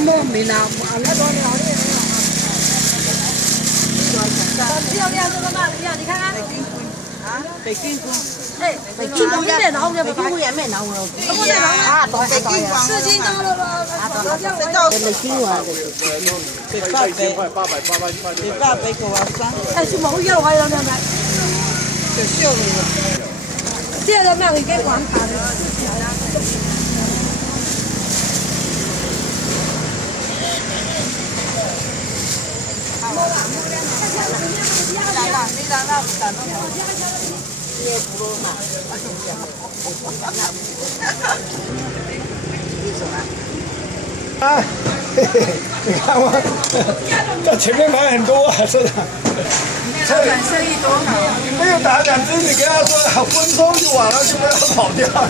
莫名啊，那多鸟类。漂亮这个嘛，你看看。啊，北京菇。哎，北京菇也老嘅，北京菇也咩老嘅？咁我哋老啊，當北京菇4斤多了咯，北京啊，100俾個啊生，哎，是冇要我有咩咪？就燒你。這個咩已經廣大了。啊，嘿嘿，你看我在前面买很多啊，是的。老板生意多好。没有打2只，你跟他说好分收就完了，就不要跑掉了。